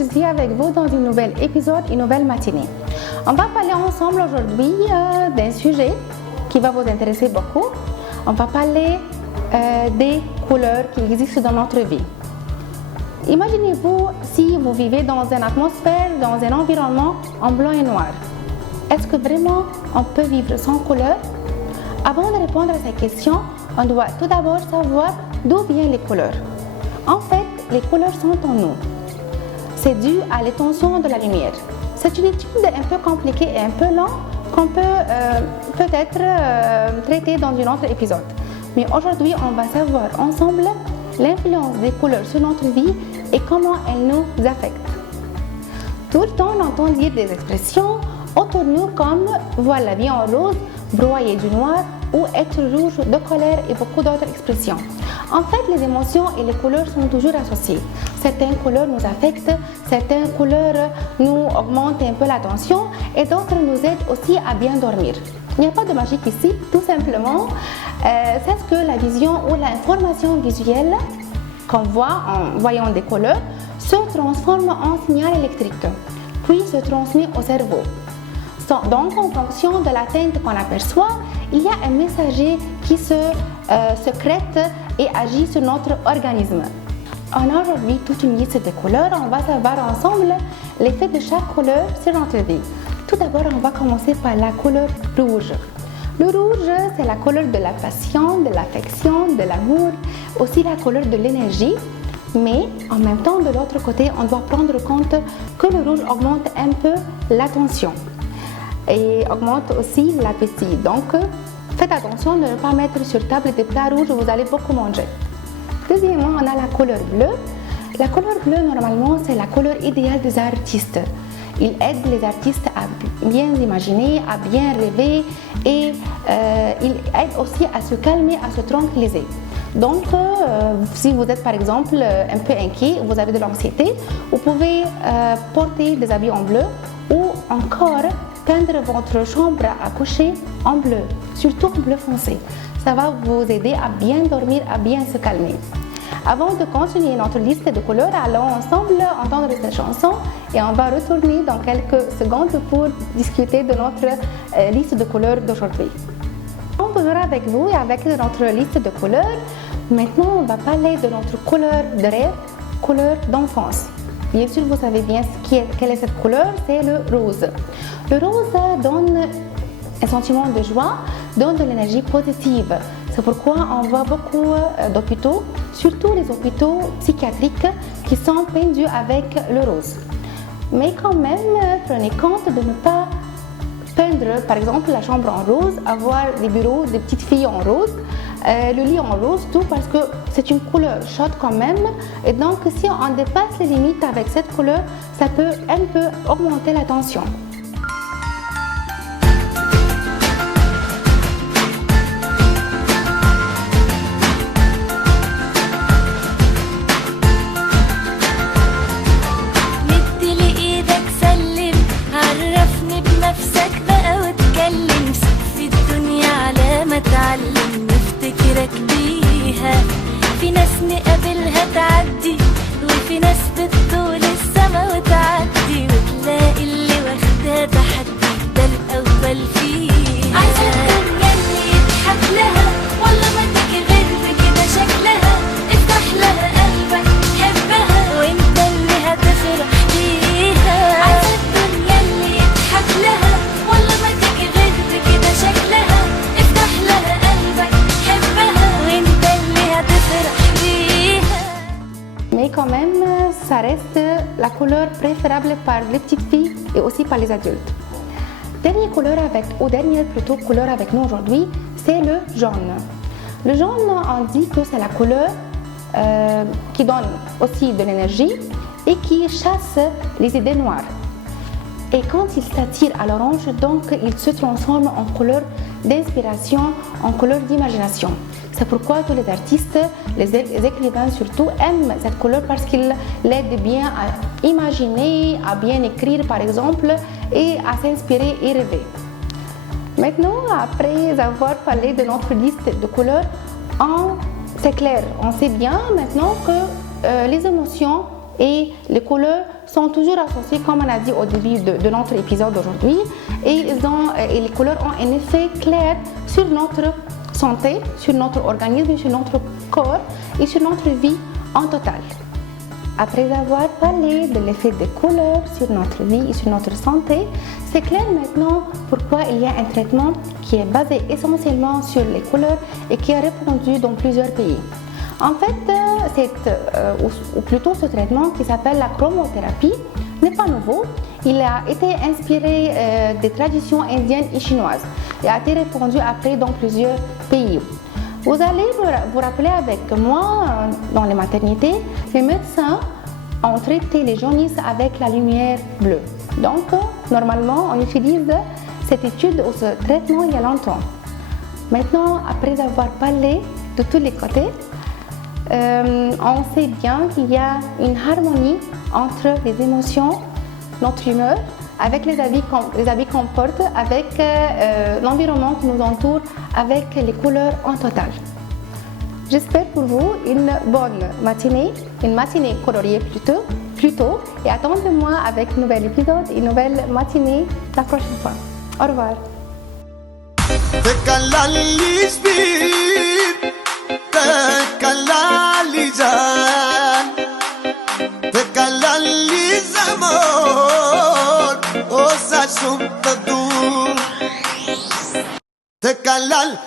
je suis avec vous dans un nouvel épisode, une nouvelle matinée. On va parler ensemble aujourd'hui d'un sujet qui va vous intéresser beaucoup. On va parler des couleurs qui existent dans notre vie. Imaginez-vous si vous vivez dans une atmosphère, dans un environnement en blanc et noir. Est-ce que vraiment on peut vivre sans couleur? Avant de répondre à cette question, on doit tout d'abord savoir d'où viennent les couleurs. En fait, les couleurs sont en nous. C'est dû à l'intention de la lumière. C'est une étude un peu compliquée et un peu lente qu'on peut peut-être traiter dans un autre épisode. Mais aujourd'hui, on va savoir ensemble l'influence des couleurs sur notre vie et comment elles nous affectent. Tout le temps, on entend dire des expressions autour de nous comme « voir la vie en rose », « broyer du noir » ou « être rouge de colère » et beaucoup d'autres expressions. En fait, les émotions et les couleurs sont toujours associées. Certaines couleurs nous affectent, certaines couleurs nous augmentent un peu la tension et d'autres nous aident aussi à bien dormir. Il n'y a pas de magique ici, tout simplement. C'est ce que la vision ou l'information visuelle qu'on voit en voyant des couleurs se transforme en signal électrique, puis se transmet au cerveau. Donc, en fonction de la teinte qu'on aperçoit, il y a un messager qui se secrète et agit sur notre organisme. On a aujourd'hui toute une liste de couleurs. On va savoir ensemble l'effet de chaque couleur sur notre vie. Tout d'abord, on va commencer par la couleur rouge. Le rouge, c'est la couleur de la passion, de l'affection, de l'amour, aussi la couleur de l'énergie. Mais en même temps, de l'autre côté, on doit prendre compte que le rouge augmente un peu l'attention et augmente aussi l'appétit. Donc, faites attention de ne pas mettre sur table des plats rouges où vous allez beaucoup manger. Deuxièmement, on a la couleur bleue. La couleur bleue, normalement, c'est la couleur idéale des artistes. Il aide les artistes à bien imaginer, à bien rêver et il aide aussi à se calmer, à se tranquilliser. Donc, si vous êtes par exemple un peu inquiet, vous avez de l'anxiété, vous pouvez porter des habits en bleu ou encore peindre votre chambre à coucher en bleu, surtout en bleu foncé. Ça va vous aider à bien dormir, à bien se calmer. Avant de continuer notre liste de couleurs, allons ensemble entendre cette chanson et on va retourner dans quelques secondes pour discuter de notre liste de couleurs d'aujourd'hui. On est toujours avec vous et avec notre liste de couleurs. Maintenant, on va parler de notre couleur de rêve, couleur d'enfance. Bien sûr, vous savez bien quelle est cette couleur, c'est le rose. Le rose donne un sentiment de joie, donne de l'énergie positive. C'est pourquoi on voit beaucoup d'hôpitaux, surtout les hôpitaux psychiatriques qui sont peints avec le rose. Mais quand même, prenez compte de ne pas peindre, par exemple, la chambre en rose, avoir des bureaux de petites filles en rose, le lit en rose, tout parce que c'est une couleur chaude quand même. Et donc, si on dépasse les limites avec cette couleur, ça peut un peu augmenter la tension. في ناس نقابلها تعدي وفي ناس بتطول السما وتعدي وتلاقي اللي واخدها تحدي ده الأول فيها. عايزة الدنيا اللي يضحك لها والله ما تيجي غير بكده شكلها. افتح لها قلبك حبها وانت اللي هتفرح بيها. عايزة الدنيا اللي يضحك لها والله ما تيجي غير بكده شكلها. افتح لها قلبك حبها وانت اللي هتفرح بيها. Mais quand même, ça reste la couleur préférable par les petites filles et aussi par les adultes. Dernière couleur avec nous aujourd'hui, c'est le jaune. Le jaune, on dit que c'est la couleur qui donne aussi de l'énergie et qui chasse les idées noires. Et quand il s'attire à l'orange, donc il se transforme en couleur d'inspiration, en couleur d'imagination. C'est pourquoi tous les artistes, les écrivains surtout, aiment cette couleur parce qu'il l'aide bien à imaginer, à bien écrire par exemple, et à s'inspirer et rêver. Maintenant, après avoir parlé de notre liste de couleurs, c'est clair, on sait bien maintenant que les émotions Et les couleurs sont toujours associées, comme on a dit au début de notre épisode d'aujourd'hui, et les couleurs ont un effet clair sur notre santé, sur notre organisme, sur notre corps et sur notre vie en total. Après avoir parlé de l'effet des couleurs sur notre vie et sur notre santé, c'est clair maintenant pourquoi il y a un traitement qui est basé essentiellement sur les couleurs et qui est répandu dans plusieurs pays. En fait, ou plutôt ce traitement qui s'appelle la chromothérapie n'est pas nouveau. Il a été inspiré des traditions indiennes et chinoises et a été répandu après dans plusieurs pays. Vous allez vous rappeler avec moi, dans les maternités, les médecins ont traité les jaunisses avec la lumière bleue. Donc, normalement, on utilise cette étude ou ce traitement il y a longtemps. Maintenant, après avoir parlé de tous les côtés, on sait bien qu'il y a une harmonie entre les émotions, notre humeur, avec les habits qu'on porte, avec l'environnement qui nous entoure, avec les couleurs en total. J'espère pour vous une bonne matinée, une matinée coloriée plutôt, et attendez-moi avec un nouvel épisode, une nouvelle matinée la prochaine fois. Au revoir. Te calal,